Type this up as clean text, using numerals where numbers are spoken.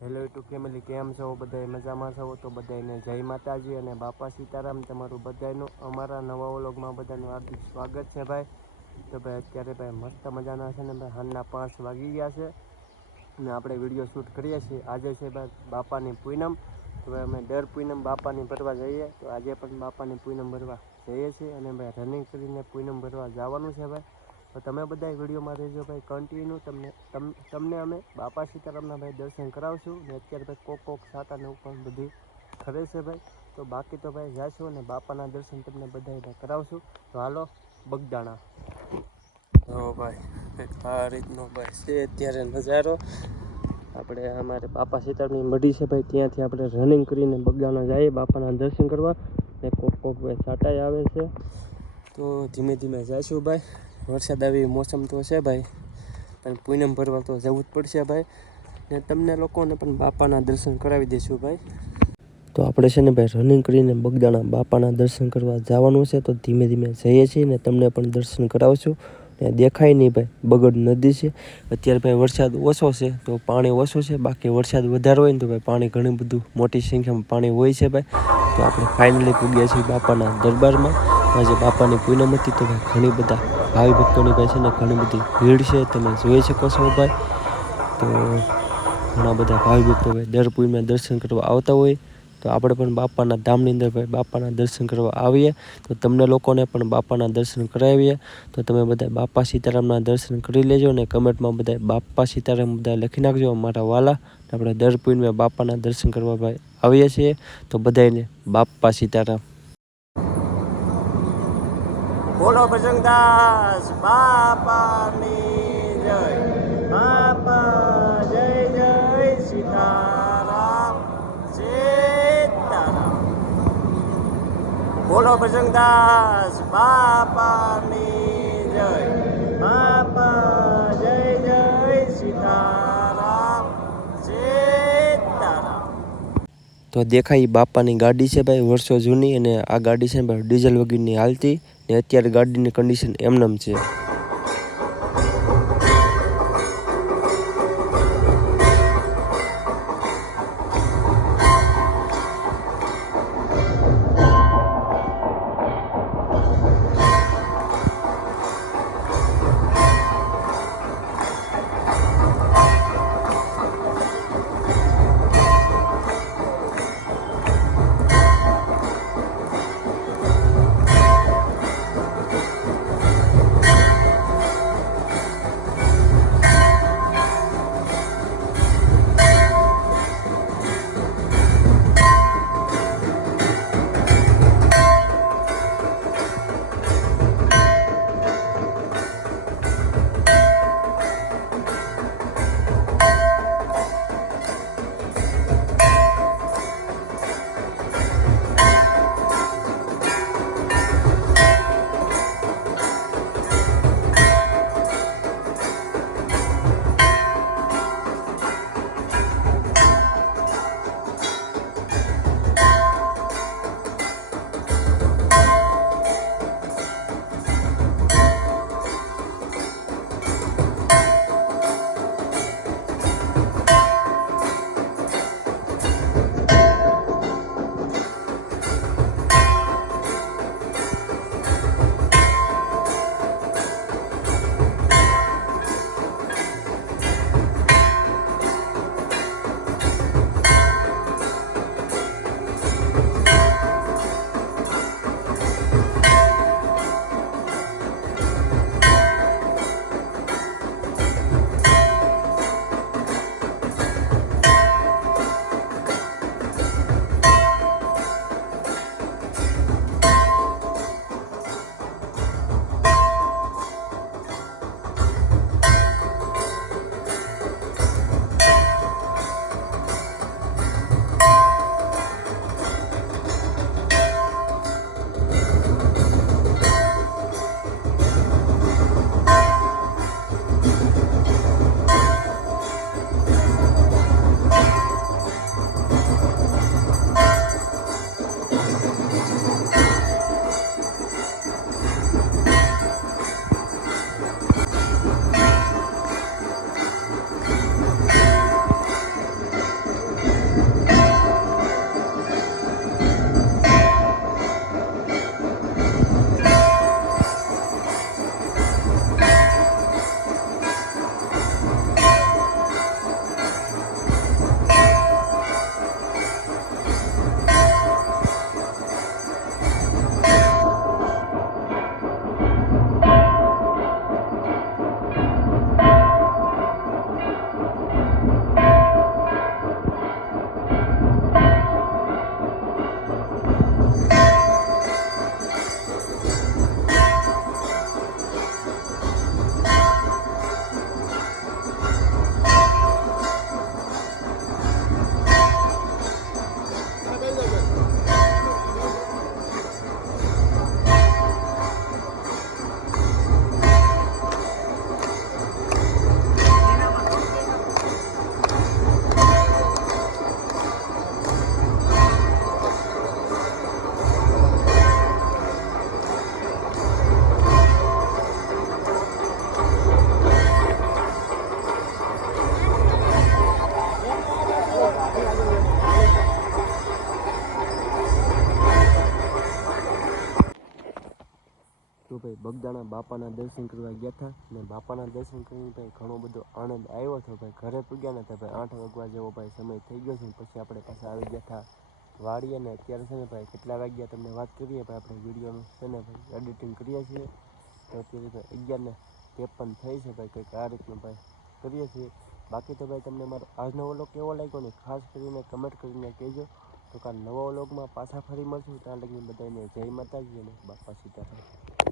Hello YouTube family, કેમ છો? બધાય મજામાં છો? તો બધાને જય માતાજી અને બાપા સીતારામ. તમારું બધાનું અમારા નવા વ્લોગમાં બધાનું હાર્દિક સ્વાગત છે ભાઈ. તો ભાઈ અત્યારે ભાઈ મસ્ત મજાના છે ને ભાઈ, સાંજના 5 વાગી ગયા છે અને આપણે વિડીયો શૂટ કરીએ છીએ. આજે છે ભાઈ બાપાની પૂનમ. તો ભાઈ અમે દર પૂનમ બાપાની ભરવા જઈએ, તો આજે પણ બાપાની પૂનમ ભરવા જઈએ છીએ અને ભાઈ રનિંગ કરીને પૂનમ ભરવા જવાનું છે ભાઈ. તો તમે બધા વિડીયોમાં રહેજો ભાઈ કન્ટિન્યુ. તમને અમે બાપા સીતારામના ભાઈ દર્શન કરાવશું ને અત્યારે ભાઈ કોક સાતાને ઉપર બધી ખરે છે ભાઈ. તો બાકી તો ભાઈ જાશું અને બાપાના દર્શન તમને બધાને કરાવશું. તો હાલો બગદાણા. તો ભાઈ આ રીતનો ભાઈ છે અત્યારે નજારો. આપણે અમારે બાપા સીતારામની મઢી છે ભાઈ, ત્યાંથી આપણે રનિંગ કરીને બગદાણા જઈએ બાપાના દર્શન કરવા. ને કોક ભાઈ સાટાઈ આવે છે, તો ધીમે ધીમે જઈશું ભાઈ. વરસાદ આવી મોસમ તો છે ભાઈ, પણ પૂનમ ભરવા તો જવું જ પડશે ભાઈ. ને તમને લોકોને પણ બાપાના દર્શન કરાવી દઈશું ભાઈ. તો આપણે છે ને ભાઈ રનિંગ કરીને બગદાણા બાપાના દર્શન કરવા જવાનું છે, તો ધીમે ધીમે જઈએ છીએ ને તમને પણ દર્શન કરાવશું. ને દેખાય નહીં ભાઈ, બગડ નદી છે અત્યારે ભાઈ. વરસાદ ઓછો છે તો પાણી ઓછું છે, બાકી વરસાદ વધારે હોય ને તો ભાઈ પાણી ઘણું બધું મોટી સંખ્યામાં પાણી હોય છે ભાઈ. તો આપણે ફાઇનલી પૂગ્યા છીએ બાપાના દરબારમાં. આજે બાપાની પૂનમ હતી તો ભાઈ ઘણી બધા ભાવિ ભક્તોની ભાઈ છે ને ઘણી બધી ભીડ છે, તમે જોઈ શકો છો ભાઈ. તો ઘણા બધા ભાવિ ભક્તો ભાઈ દર પૂનમના દર્શન કરવા આવતા હોય, તો આપણે પણ બાપાના ધામની અંદર ભાઈ બાપાના દર્શન કરવા આવીએ. તો તમને લોકોને પણ બાપાના દર્શન કરાવીએ. તો તમે બધા બાપા સીતારામના દર્શન કરી લેજો ને કમેન્ટમાં બધા બાપા સીતારામ બધા લખી નાખજો અમારા વાલા. આપણે દર પૂનમે બાપાના દર્શન કરવા ભાઈ આવીએ છીએ. તો બધાને બાપા સીતારામ. બોલો ભજનદાસ બાપાની જય. બાપા જય જય સીતારામ સીતારામ. બોલો ભજનદાસ બાપાની જય. બાપા જય જય સીતારામ સીતારામ. તો દેખાય બાપાની ગાડી છે ભાઈ, વર્ષો જૂની, અને આ ગાડી છે ભાઈ ડીઝલ વગરની હાલતી ને અત્યારે ગાડીની કન્ડિશન એમનેમ છે. સાબુદાણા બાપાના દર્શન કરવા ગયા હતા ને બાપાના દર્શન કરીને ભાઈ ઘણો બધો આનંદ આવ્યો હતો ભાઈ. ઘરે પૂગ્યા ને તો ભાઈ 8 વાગવા જેવો ભાઈ સમય થઈ ગયો છે. પછી આપણે પાછા આવી ગયા હતા વાડીએ ને અત્યારે છે ને ભાઈ કેટલા વાગ્યા તમને વાત કરીએ ભાઈ. આપણે વિડીયોનું છે ને ભાઈ એડિટિંગ કરીએ છીએ તો અત્યારે ભાઈ 11:53 થઈ છે ભાઈ. કંઈક આ રીતનું ભાઈ કરીએ છીએ. બાકી તો ભાઈ તમને મારો આજનો વ્લોગ કેવો લાગ્યો ને ખાસ કરીને કમેન્ટ કરીને કહેજો. તો કાલ નવા વ્લોગમાં પાછા ફરી મળશું. ત્યાં લગી બધાને જય માતાજી અને બાપા સીતારામ.